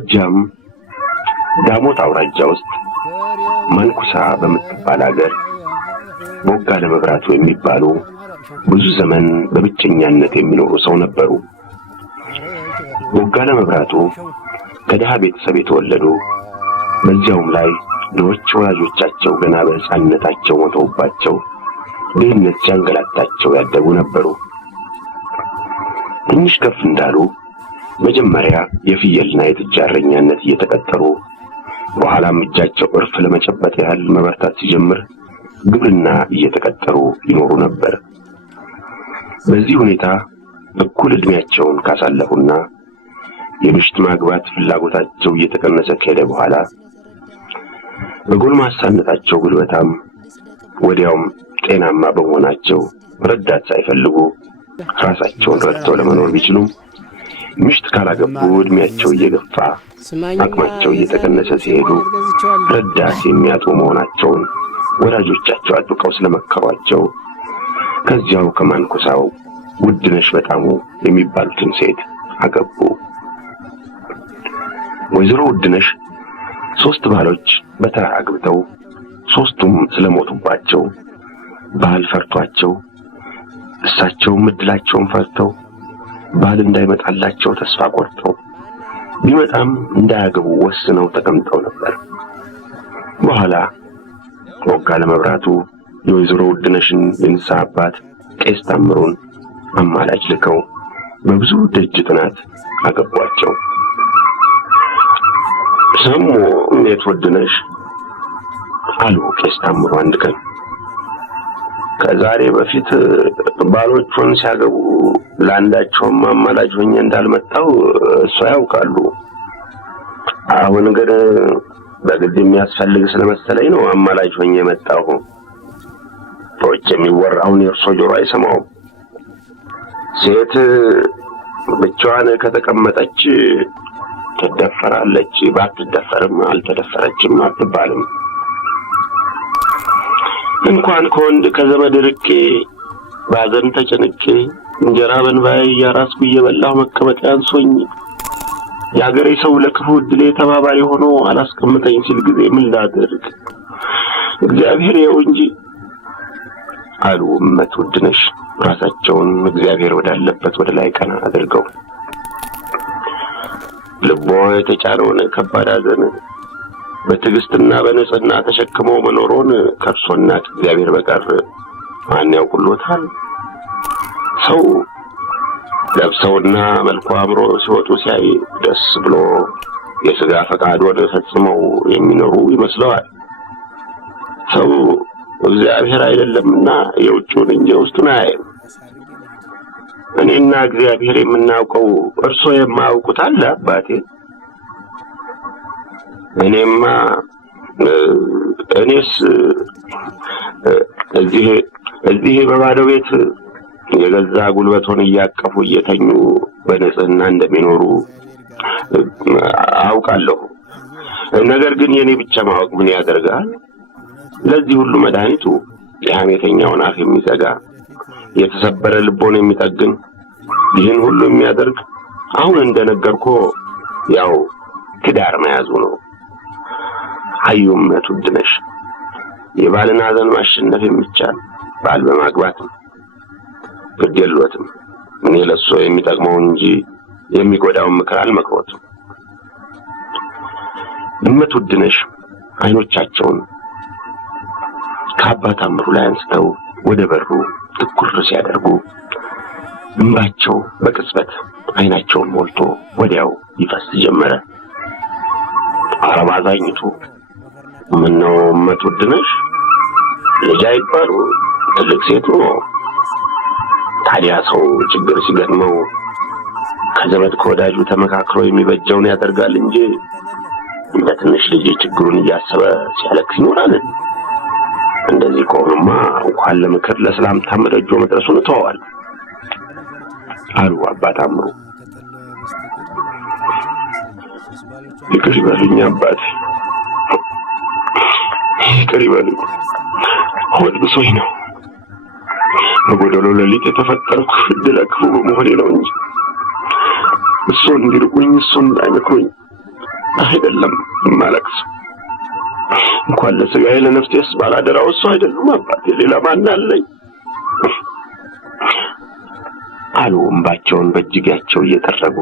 በጎጃም ዳሞት አውራጃ ውስጥ ማንኩሳ በምትባል ሀገር ቦጋለ መብራቱ የሚባሉ ብዙ ዘመን በብቸኛነት የሚኖሩ ሰው ነበሩ። ቦጋለ መብራቱ ከድሃ ቤተሰብ የተወለዱ በዚያውም ላይ ድሆች ወላጆቻቸው ገና በሕፃንነታቸው ሞተውባቸው ድህነት ሲያንገላታቸው ያደጉ ነበሩ። ትንሽ ከፍ እንዳሉ መጀመሪያ የፍየልና የጥጃ እረኛነት እየተቀጠሩ በኋላም እጃቸው እርፍ ለመጨበጥ ያህል መበርታት ሲጀምር ግብርና እየተቀጠሩ ይኖሩ ነበር። በዚህ ሁኔታ እኩል ዕድሜያቸውን ካሳለፉና የምሽት ማግባት ፍላጎታቸው እየተቀነሰ ከሄደ በኋላ በጎልማሳነታቸው ጉልበታም ወዲያውም ጤናማ በመሆናቸው ረዳት ሳይፈልጉ ራሳቸውን ረድተው ለመኖር ቢችሉም ምሽት ካላገቡ ዕድሜያቸው እየገፋ አቅማቸው እየተቀነሰ ሲሄዱ ረዳት የሚያጡ መሆናቸውን ወላጆቻቸው አጥብቀው ስለመከሯቸው ከዚያው ከማንኩሳው ውድነሽ በጣሙ የሚባሉትን ሴት አገቡ። ወይዘሮ ውድነሽ 3 ባሎች በተራ አግብተው 3ቱም ስለሞቱባቸው ባል ፈርቷቸው እሳቸውም ዕድላቸውን ፈርተው ባል እንዳይመጣላቸው ተስፋ ቆርጠው ቢመጣም እንዳያገቡ ወስነው ተቀምጠው ነበር። በኋላ ቦጋለ መብራቱ የወይዘሮ ውድነሽን የንስሐ አባት ቄስ ታምሩን አማላጅ ልከው በብዙ ደጅ ጥናት አገቧቸው። ሰሙ እንዴት ውድነሽ አሉ ቄስ ታምሩ አንድ ቀን። ከዛሬ በፊት ባሎቹን ሲያገቡ ለአንዳቸውም አማላጅ ሆኜ እንዳልመጣው እሱ ያውቃሉ። አሁን ግን በግድ የሚያስፈልግ ስለመሰለኝ ነው አማላጅ ሆኜ የመጣሁ። በውጭ የሚወራውን የእርሶ ጆሮ አይሰማውም። ሴት ብቻዋን ከተቀመጠች ትደፈራለች፣ ባትደፈርም አልተደፈረችም አትባልም። እንኳን ከወንድ ከዘመድ ርቄ ባዘን ተጨንቄ እንጀራ በእንባዬ እያራስኩ እየበላሁ መቀመጥ ያንሶኝ የአገሬ ሰው ለክፉ ዕድሌ ተባባሪ ሆኖ አላስቀምጠኝ ሲል ጊዜ ምን ላድርግ? እግዚአብሔር ይኸው እንጂ አሉ እመት ውድነሽ ራሳቸውን እግዚአብሔር ወዳለበት ወደ ላይ ቀና አድርገው። ልቦ የተጫነውን ከባድ ሐዘን በትዕግስትና በንጽህና ተሸክመው መኖሩን ከእርሶና እግዚአብሔር በቀር ማን ያውቁሎታል? ሰው ለብሰውና መልኩ አምሮ ሲወጡ ሲያይ ደስ ብሎ የሥጋ ፈቃዱን ፈጽመው የሚኖሩ ይመስለዋል። ሰው እግዚአብሔር አይደለምና የውጭውን እንጂ ውስጡን አያይም። እኔና እግዚአብሔር የምናውቀው እርሶ የማያውቁት አለ አባቴ? እኔስ እዚህ በባዶ ቤት የገዛ ጉልበቶን እያቀፉ እየተኙ በንጽህና እንደሚኖሩ አውቃለሁ። ነገር ግን የኔ ብቻ ማወቅ ምን ያደርጋል? ለዚህ ሁሉ መድኃኒቱ የሐሜተኛውን አፍ የሚዘጋ የተሰበረ ልቦን የሚጠግን ይህን ሁሉ የሚያደርግ አሁን እንደነገርኩ ያው ትዳር መያዙ ነው። አዩም እመት ውድነሽ የባልን ሐዘን ማሸነፍ የሚቻል ባል በማግባት ግድ የለዎትም። እኔ ለእሱ የሚጠቅመውን እንጂ የሚጎዳውን ምክር አልመክሮትም። እመት ውድነሽ አይኖቻቸውን ከአባ ታምሩ ላይ አንስተው ወደ በሩ ትኩር ሲያደርጉ እንባቸው በቅጽበት አይናቸውን ሞልቶ ወዲያው ይፈስ ጀመረ። አረባዛኝቱ ምነው እመት ውድነሽ ልጅ አይባሉ ትልቅ ሴት ነው። ታዲያ ሰው ችግር ሲገጥመው ከዘመድ ከወዳጁ ተመካክሮ የሚበጀውን ያደርጋል እንጂ በትንሽ ልጅ ችግሩን እያሰበ ሲያለቅስ ይኖራል። እንደዚህ ከሆነማ እንኳን ለምክር ለሰላምታም ደጆ መድረሱን ተዋዋል አሉ አባ ታምሩ። ይቅር ይበሉኝ አባቴ፣ ይቅር ይበሉኝ። ሆድ ብሶኝ ነው። በጎደሎ ሌሊት የተፈጠርኩ ዕድለ ክፉ በመሆኔ ነው እንጂ እሱን እንዲርቁኝ እሱን እንዳይመክሩኝ አይደለም ማለቅስ እንኳን ለስጋዬ ለነፍሴስ ባላደራው እሱ አይደለም አባቴ ሌላ ማን አለኝ አሉ እንባቸውን በእጅጋቸው እየጠረጉ።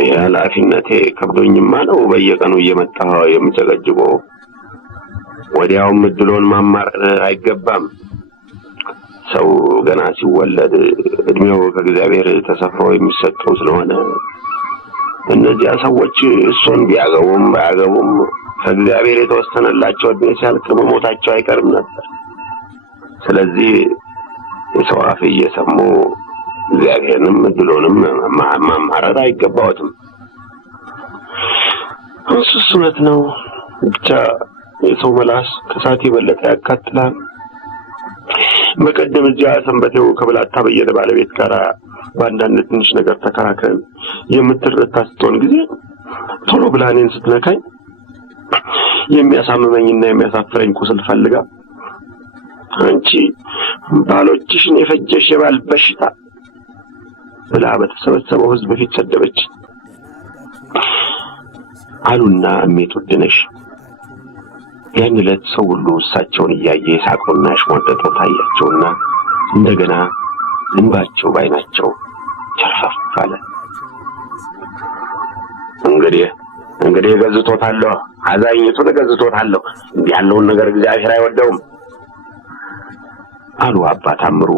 የኃላፊነቴ ከብዶኝማ ነው በየቀኑ እየመጣሁ የምጨቀጭቀው። ወዲያውም እድሎን ማማረር አይገባም። ሰው ገና ሲወለድ እድሜው ከእግዚአብሔር ተሰፍሮ የሚሰጠው ስለሆነ እነዚያ ሰዎች እሱን ቢያገቡም ባያገቡም ከእግዚአብሔር የተወሰነላቸው እድሜ ሲያልቅ መሞታቸው አይቀርም ነበር። ስለዚህ የሰው አፍ እየሰሙ እግዚአብሔርንም እድሎንም ማማረር አይገባዎትም። እሱስ እውነት ነው። ብቻ የሰው መላስ ከሳት የበለጠ ያቃጥላል። በቀደም እዚያ ሰንበቴው ከብላታ በየነ ባለቤት ጋር በአንዳንድ ትንሽ ነገር ተከራክረን የምትረታ ስትሆን ጊዜ ቶሎ ብላኔን ስትነካኝ የሚያሳምመኝና የሚያሳፍረኝ ቁስል ፈልጋ አንቺ ባሎችሽን የፈጀሽ የባል በሽታ ብላ በተሰበሰበው ሕዝብ ፊት ሰደበች አሉና እሜት ውድነሽ ያን ዕለት ሰው ሁሉ እሳቸውን እያየ ሳቆና ሽሞጠጦ ታያቸውና እንደገና እንባቸው ባይናቸው ቸርፈፍ አለ። እንግዲህ ገዝቶታለሁ፣ አዛኝቱን ገዝቶታለሁ። እንዲህ ያለውን ነገር እግዚአብሔር አይወደውም አሉ አባ ታምሩ።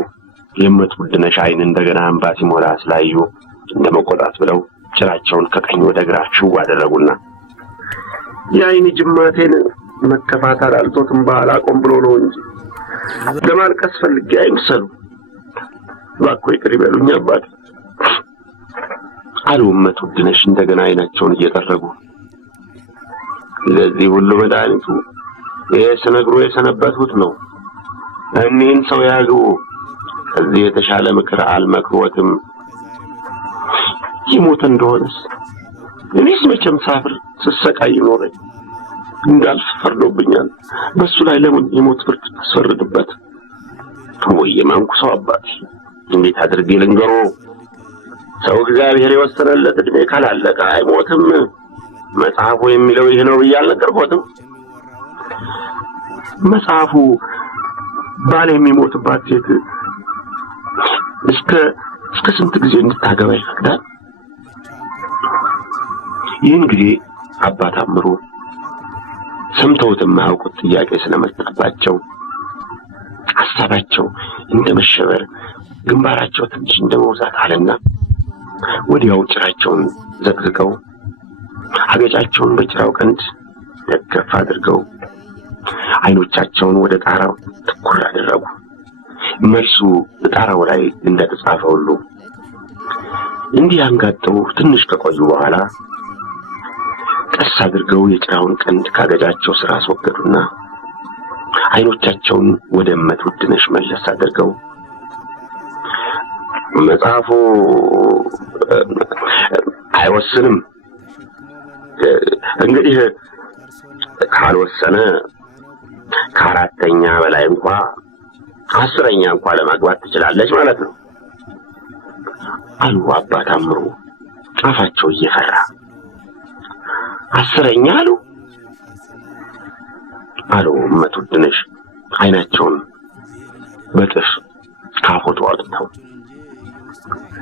የእመት ውድነሽ አይን እንደገና እንባ ሲሞላ ስላዩ እንደመቆጣት ብለው ጭራቸውን ከቀኝ ወደ ግራ ሽው አደረጉና የአይን ጅማቴን መከፋት አላልቶትም ባላቆም ብሎ ነው እንጂ ለማልቀስ ፈልጌ አይምሰሉ። እባክዎ ይቅር ይበሉኝ አባቴ አሉ እመት ውድነሽ እንደገና አይናቸውን እየጠረጉ። ለዚህ ሁሉ መድኃኒቱ ይሄ ስነግሮ የሰነበቱት ነው። እኒህን ሰው ያግቡ። ከዚህ የተሻለ ምክር አልመክሮትም። ይሞት እንደሆነስ እኔስ መቼም ሳፍር ስሰቃይ ኖረኝ እንዳልፍ ፈርዶብኛል። በሱ ላይ ለምን የሞት ፍርድ ተስፈረደበት? ወይ የማንኩ ሰው አባቴ እንዴት አድርጌ ልንገሮ? ሰው እግዚአብሔር የወሰነለት እድሜ ካላለቀ አይሞትም። መጽሐፉ የሚለው ይሄ ነው ብዬ አልነገርኩትም? መጽሐፉ ባል የሚሞትባት ሴት እስከ ስንት ጊዜ እንድታገባ ይፈቅዳል? ይህን ጊዜ አባ ታምሩ ሰምተውት የማያውቁት ጥያቄ ስለመጣባቸው ሐሳባቸው እንደመሸበር ግንባራቸው ትንሽ እንደመውዛት አለና ወዲያው ጭራቸውን ዘቅዝቀው አገጫቸውን በጭራው ቀንድ ደገፍ አድርገው አይኖቻቸውን ወደ ጣራው ትኩር አደረጉ። መልሱ ጣራው ላይ እንደተጻፈ ሁሉ እንዲህ አንጋጠው ትንሽ ከቆዩ በኋላ ቀስ አድርገው የጭራውን ቀንድ ካገጫቸው ስራ አስወገዱና አይኖቻቸውን ወደ እመት ውድነሽ መለስ አድርገው መጽሐፉ አይወስንም፣ እንግዲህ ካልወሰነ ከአራተኛ በላይ እንኳን አስረኛ እንኳን ለማግባት ትችላለች ማለት ነው አሉ አባ ታምሩ አፋቸው እየፈራ። አስረኛ አሉ እመት ውድነሽ አይናቸውን በጥፍ ካፎቱ አውጥተው።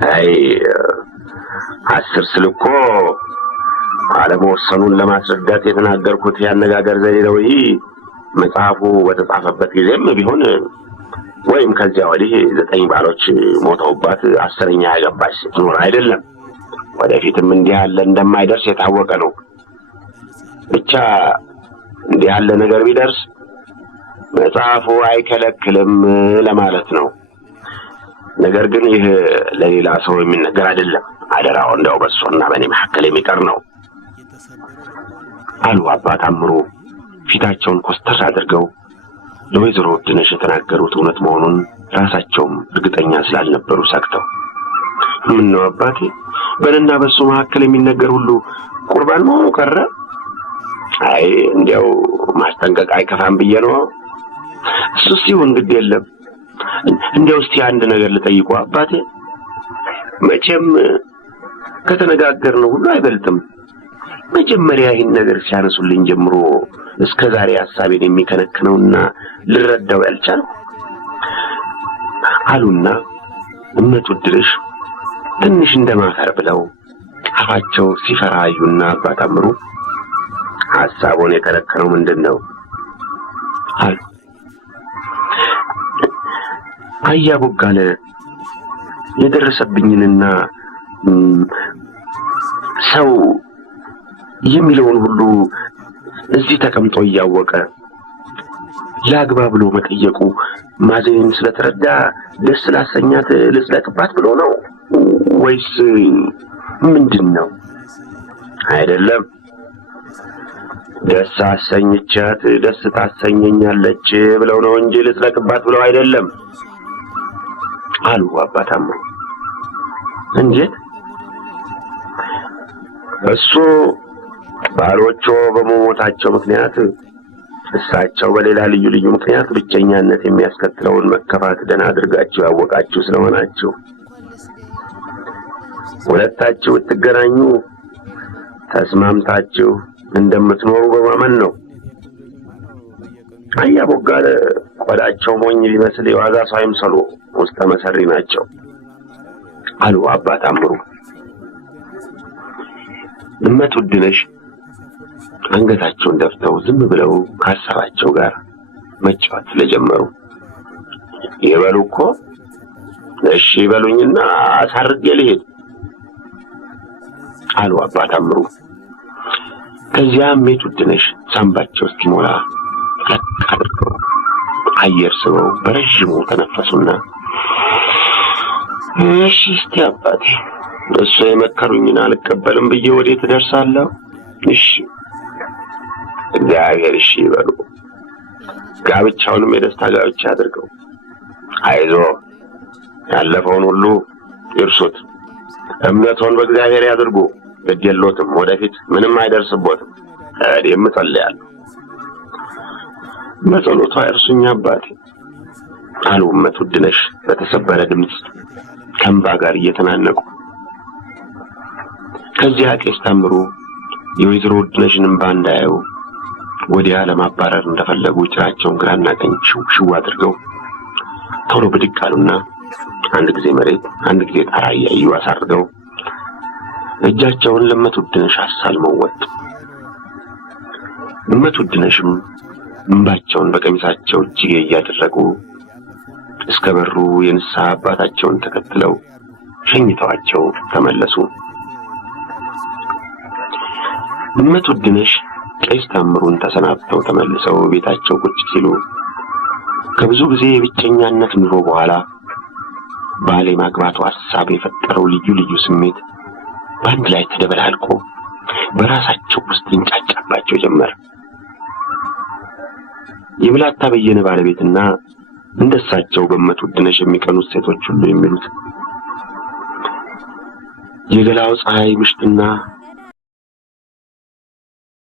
አይ 10 ስልኮ አለመወሰኑን ለማስረዳት የተናገርኩት ያነጋገር ዘዴ ነው። ይሄ መጽሐፉ በተጻፈበት ጊዜም ቢሆን ወይም ከዚያ ወዲህ 9 ባሎች ሞተውባት 10ኛ ያገባች ኖር አይደለም። ወደፊትም እንዲህ ያለ እንደማይደርስ የታወቀ ነው። ብቻ እንዲህ ያለ ነገር ቢደርስ መጽሐፉ አይከለክልም ለማለት ነው። ነገር ግን ይህ ለሌላ ሰው የሚነገር አይደለም። አደራው እንደው በእሱና በእኔ መካከል የሚቀር ነው አሉ አባ ታምሩ ፊታቸውን ኮስተር አድርገው። ለወይዘሮ ውድነሽ የተናገሩት እውነት መሆኑን ራሳቸውም እርግጠኛ ስላልነበሩ ሰክተው፣ ምን ነው አባቴ በእኔና በእሱ መካከል የሚነገር ሁሉ ቁርባን መሆኑ ቀረ? አይ እንዲያው ማስጠንቀቅ አይከፋም ብዬ ነው። እሱስ ይሁን ግድ የለም። እንዲያው እስቲ አንድ ነገር ልጠይቁ አባቴ። መቼም ከተነጋገርነው ሁሉ አይበልጥም። መጀመሪያ ይህን ነገር ሲያነሱልኝ ጀምሮ እስከ ዛሬ ሐሳቤን የሚከነክነውና ልረዳው ያልቻልኩ አሉና እመትወድልሽ ትንሽ እንደማፈር ብለው አፋቸው ሲፈራ አዩና አባ ታምሩ ሐሳቡን የከለከለው ምንድነው አሉ። አያ ቦጋለ የደረሰብኝንና ሰው የሚለውን ሁሉ እዚህ ተቀምጦ እያወቀ ላግባ ብሎ መጠየቁ ማዘኔን ስለተረዳ ደስ ላሰኛት ልስለቅባት ብሎ ነው ወይስ ምንድነው? አይደለም፣ ደስ አሰኝቻት ደስ ታሰኘኛለች ብለው ነው እንጂ ልስለቅባት ብለው አይደለም አሉ አባ ታምሩ። እንዴት? እሱ ባሎቹ በመሞታቸው ምክንያት እሳቸው በሌላ ልዩ ልዩ ምክንያት ብቸኛነት የሚያስከትለውን መከፋት ደህና አድርጋችሁ ያወቃችሁ ስለሆናችሁ ሁለታችሁ ብትገናኙ ተስማምታችሁ እንደምትኖሩ በማመን ነው። አያ ቦጋለ ቆዳቸው ሞኝ ቢመስል የዋዛ ሰው አይምሰሉ፣ ውስጠ መሰሪ ናቸው አሉ አባ ታምሩ። እመትወድልሽ አንገታቸውን ደፍተው ዝም ብለው ከሀሳባቸው ጋር መጫወት ስለጀመሩ ይበሉ እኮ እሺ በሉኝና አሳርጌ ልሄድ አሉ አባ ታምሩ። ከዚያም እመትወድልሽ ሳምባቸው እስኪሞላ አድርገው አየር ስበው በረዥሙ ተነፈሱና እሺ እስቲ አባቴ እሱ የመከሩኝን አልቀበልም ብዬ ወዴት እደርሳለሁ? እሺ እግዚአብሔር እሺ ይበሉ። ጋብቻውንም የደስታ ጋብቻ አድርገው። አይዞ ያለፈውን ሁሉ ይርሱት። እምነቱን በእግዚአብሔር ያድርጉ። ግድ የለዎትም፣ ወደፊት ምንም አይደርስቦትም። እኔም እጸልያለሁ። በጸሎቱ አይርሱኝ አባቴ አሉ እመትወድልሽ በተሰበረ ድምፅ ከእንባ ጋር እየተናነቁ። ከዚያ ቄስ ታምሩ የወይዘሮ ውድነሽን እንባ እንዳያዩ ወዲያ ለማባረር እንደፈለጉ ጭራቸውን ግራና ቀኝ ሽው አድርገው ቶሎ ብድግ አሉና አንድ ጊዜ መሬት አንድ ጊዜ ጣራ እያዩ አሳርገው እጃቸውን ለእመትወድልሽ አሳልመው ወጡ። እመትወድልሽም እንባቸውን በቀሚሳቸው እጅጌ እያደረጉ እስከ በሩ የንስሐ አባታቸውን ተከትለው ሸኝተዋቸው ተመለሱ። እመትወድልሽ ቄስ ታምሩን ተሰናብተው ተመልሰው ቤታቸው ቁጭ ሲሉ ከብዙ ጊዜ የብቸኛነት ኑሮ በኋላ ባሌ ማግባቱ ሐሳብ የፈጠረው ልዩ ልዩ ስሜት በአንድ ላይ ተደበላልቆ በራሳቸው ውስጥ ይንጫጫባቸው ጀመር። የብላታ በየነ ባለቤትና እንደሳቸው በእመትወድልሽ የሚቀኑት ሴቶች ሁሉ የሚሉት የገላው ፀሐይ ምሽትና